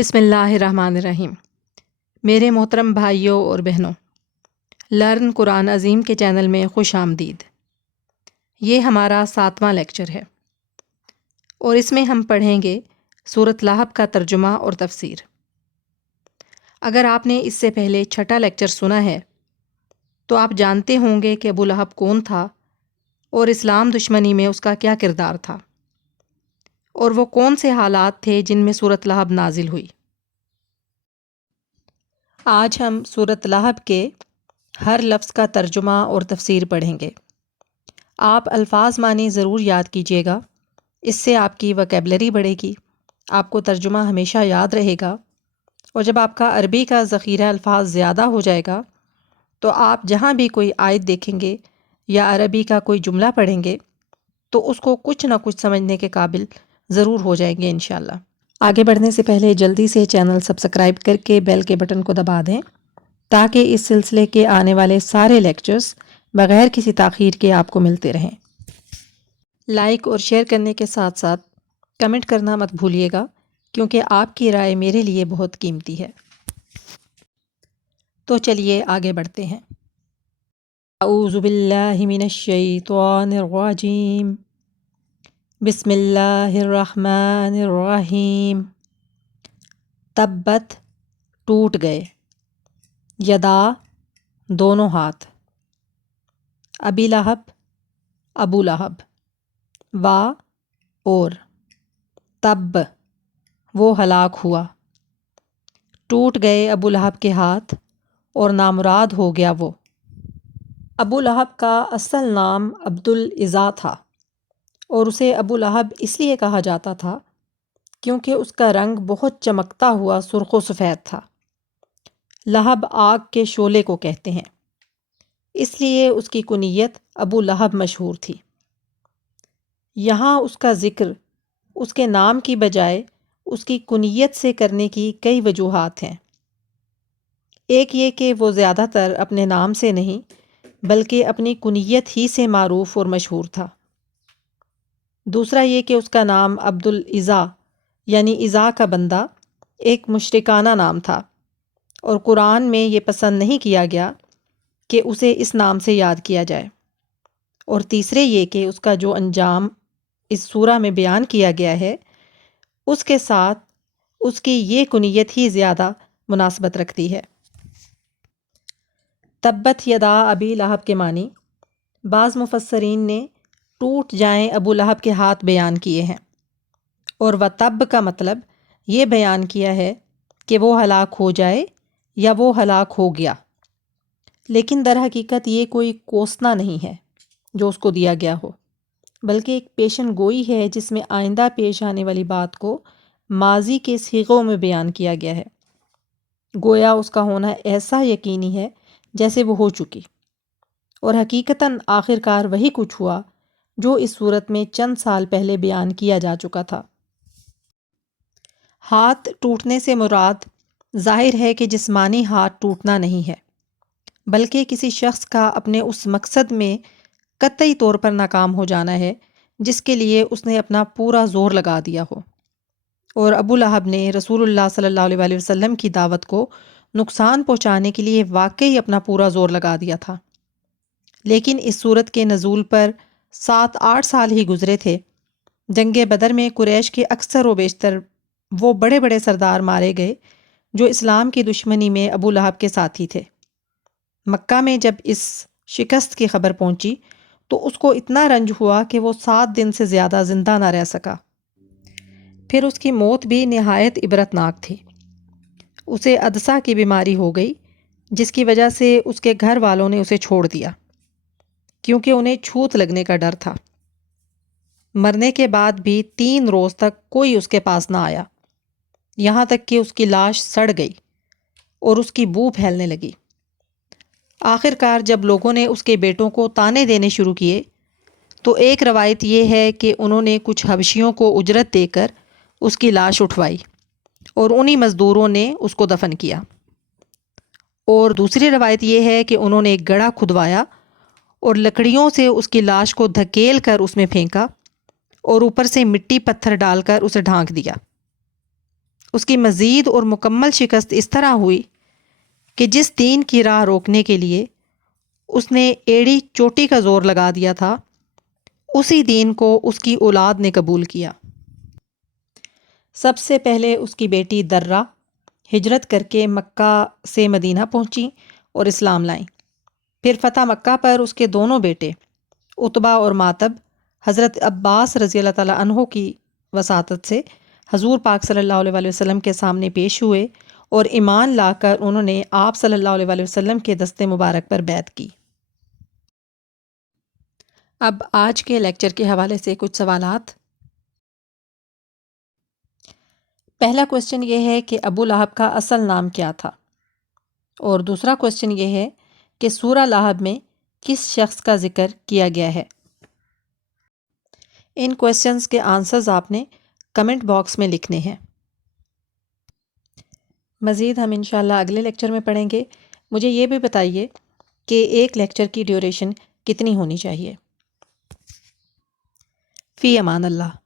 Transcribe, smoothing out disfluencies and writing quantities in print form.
بسم اللہ الرحمن الرحیم۔ میرے محترم بھائیوں اور بہنوں، لرن قرآن عظیم کے چینل میں خوش آمدید۔ یہ ہمارا 7واں لیکچر ہے اور اس میں ہم پڑھیں گے سورۃ لہب کا ترجمہ اور تفسیر۔ اگر آپ نے اس سے پہلے 6واں لیکچر سنا ہے تو آپ جانتے ہوں گے کہ ابو لہب کون تھا اور اسلام دشمنی میں اس کا کیا کردار تھا، اور وہ کون سے حالات تھے جن میں سورۃ لہب نازل ہوئی۔ آج ہم سورۃ لہب کے ہر لفظ کا ترجمہ اور تفسیر پڑھیں گے۔ آپ الفاظ معنی ضرور یاد کیجیے گا، اس سے آپ کی وکیبلری بڑھے گی، آپ کو ترجمہ ہمیشہ یاد رہے گا، اور جب آپ کا عربی کا ذخیرہ الفاظ زیادہ ہو جائے گا تو آپ جہاں بھی کوئی آیت دیکھیں گے یا عربی کا کوئی جملہ پڑھیں گے تو اس کو کچھ نہ کچھ سمجھنے کے قابل ضرور ہو جائیں گے انشاءاللہ۔ آگے بڑھنے سے پہلے جلدی سے چینل سبسکرائب کر کے بیل کے بٹن کو دبا دیں تاکہ اس سلسلے کے آنے والے سارے لیکچرز بغیر کسی تاخیر کے آپ کو ملتے رہیں۔ لائک اور شیئر کرنے کے ساتھ ساتھ کمنٹ کرنا مت بھولیے گا، کیونکہ آپ کی رائے میرے لیے بہت قیمتی ہے۔ تو چلیے آگے بڑھتے ہیں۔ اعوذ باللہ من الشیطان الرجیم، بسم اللہ الرحمن الرحیم۔ تبت ٹوٹ گئے، یدا دونوں ہاتھ، ابی لہب ابو لہب، وا اور، تب وہ ہلاک ہوا، ٹوٹ گئے ابو لہب کے ہاتھ اور نامراد ہو گیا وہ۔ ابو لہب کا اصل نام عبدالعزیٰ تھا اور اسے ابو لہب اس لیے کہا جاتا تھا کیونکہ اس کا رنگ بہت چمکتا ہوا سرخ و سفید تھا۔ لہب آگ کے شعلے کو کہتے ہیں، اس لیے اس کی کنیت ابو لہب مشہور تھی۔ یہاں اس کا ذکر اس کے نام کی بجائے اس کی کنیت سے کرنے کی کئی وجوہات ہیں۔ ایک یہ کہ وہ زیادہ تر اپنے نام سے نہیں بلکہ اپنی کنیت ہی سے معروف اور مشہور تھا۔ دوسرا یہ کہ اس کا نام عبدالعزیٰ یعنی عزا کا بندہ ایک مشرکانہ نام تھا، اور قرآن میں یہ پسند نہیں کیا گیا کہ اسے اس نام سے یاد کیا جائے۔ اور تیسرے یہ کہ اس کا جو انجام اس سورہ میں بیان کیا گیا ہے اس کے ساتھ اس کی یہ کنیت ہی زیادہ مناسبت رکھتی ہے۔ تبت یدا ابی لہب کے معنی بعض مفسرین نے ٹوٹ جائیں ابو لہب کے ہاتھ بیان کیے ہیں، اور وَتَب کا مطلب یہ بیان کیا ہے کہ وہ ہلاک ہو جائے یا وہ ہلاک ہو گیا، لیکن در حقیقت یہ کوئی کوسنا نہیں ہے جو اس کو دیا گیا ہو، بلکہ ایک پیشن گوئی ہے جس میں آئندہ پیش آنے والی بات کو ماضی کے صیغوں میں بیان کیا گیا ہے، گویا اس کا ہونا ایسا یقینی ہے جیسے وہ ہو چکی، اور حقیقتاً آخر کار وہی کچھ ہوا جو اس صورت میں چند سال پہلے بیان کیا جا چکا تھا۔ ہاتھ ٹوٹنے سے مراد ظاہر ہے کہ جسمانی ہاتھ ٹوٹنا نہیں ہے، بلکہ کسی شخص کا اپنے اس مقصد میں قطعی طور پر ناکام ہو جانا ہے جس کے لیے اس نے اپنا پورا زور لگا دیا ہو، اور ابو لہب نے رسول اللہ صلی اللہ علیہ وسلم کی دعوت کو نقصان پہنچانے کے لیے واقعی اپنا پورا زور لگا دیا تھا۔ لیکن اس صورت کے نزول پر 7-8 سال ہی گزرے تھے۔ جنگ بدر میں قریش کے اکثر و بیشتر وہ بڑے بڑے سردار مارے گئے جو اسلام کی دشمنی میں ابو لہب کے ساتھی تھے۔ مکہ میں جب اس شکست کی خبر پہنچی تو اس کو اتنا رنج ہوا کہ وہ 7 دن سے زیادہ زندہ نہ رہ سکا۔ پھر اس کی موت بھی نہایت عبرتناک تھی۔ اسے عدسہ کی بیماری ہو گئی جس کی وجہ سے اس کے گھر والوں نے اسے چھوڑ دیا کیونکہ انہیں چھوت لگنے کا ڈر تھا۔ مرنے کے بعد بھی 3 روز تک کوئی اس کے پاس نہ آیا، یہاں تک کہ اس کی لاش سڑ گئی اور اس کی بو پھیلنے لگی۔ آخر کار جب لوگوں نے اس کے بیٹوں کو طعنے دینے شروع کیے تو ایک روایت یہ ہے کہ انہوں نے کچھ حبشیوں کو اجرت دے کر اس کی لاش اٹھوائی اور انہی مزدوروں نے اس کو دفن کیا، اور دوسری روایت یہ ہے کہ انہوں نے ایک گڑھا کھدوایا اور لکڑیوں سے اس کی لاش کو دھکیل کر اس میں پھینکا اور اوپر سے مٹی پتھر ڈال کر اسے ڈھانک دیا، اس کی مزید اور مکمل شکست اس طرح ہوئی کہ جس دین کی راہ روکنے کے لیے اس نے ایڑی چوٹی کا زور لگا دیا تھا، اسی دین کو اس کی اولاد نے قبول کیا۔ سب سے پہلے اس کی بیٹی درہ ہجرت کر کے مکہ سے مدینہ پہنچی اور اسلام لائیں۔ پھر فتح مکہ پر اس کے دونوں بیٹے عتبہ اور ماتب حضرت عباس رضی اللہ تعالیٰ عنہ کی وساطت سے حضور پاک صلی اللہ علیہ وسلم کے سامنے پیش ہوئے اور ایمان لا کر انہوں نے آپ صلی اللہ علیہ وسلم کے دست مبارک پر بیعت کی۔ اب آج کے لیکچر کے حوالے سے کچھ سوالات۔ پہلا کوشچن یہ ہے کہ ابو لہب کا اصل نام کیا تھا، اور دوسرا کوشچن یہ ہے کہ سورہ لہب میں کس شخص کا ذکر کیا گیا ہے۔ ان کوشچنز کے آنسرز آپ نے کمنٹ باکس میں لکھنے ہیں۔ مزید ہم انشاءاللہ اگلے لیکچر میں پڑھیں گے۔ مجھے یہ بھی بتائیے کہ ایک لیکچر کی ڈیوریشن کتنی ہونی چاہیے۔ فی امان اللہ۔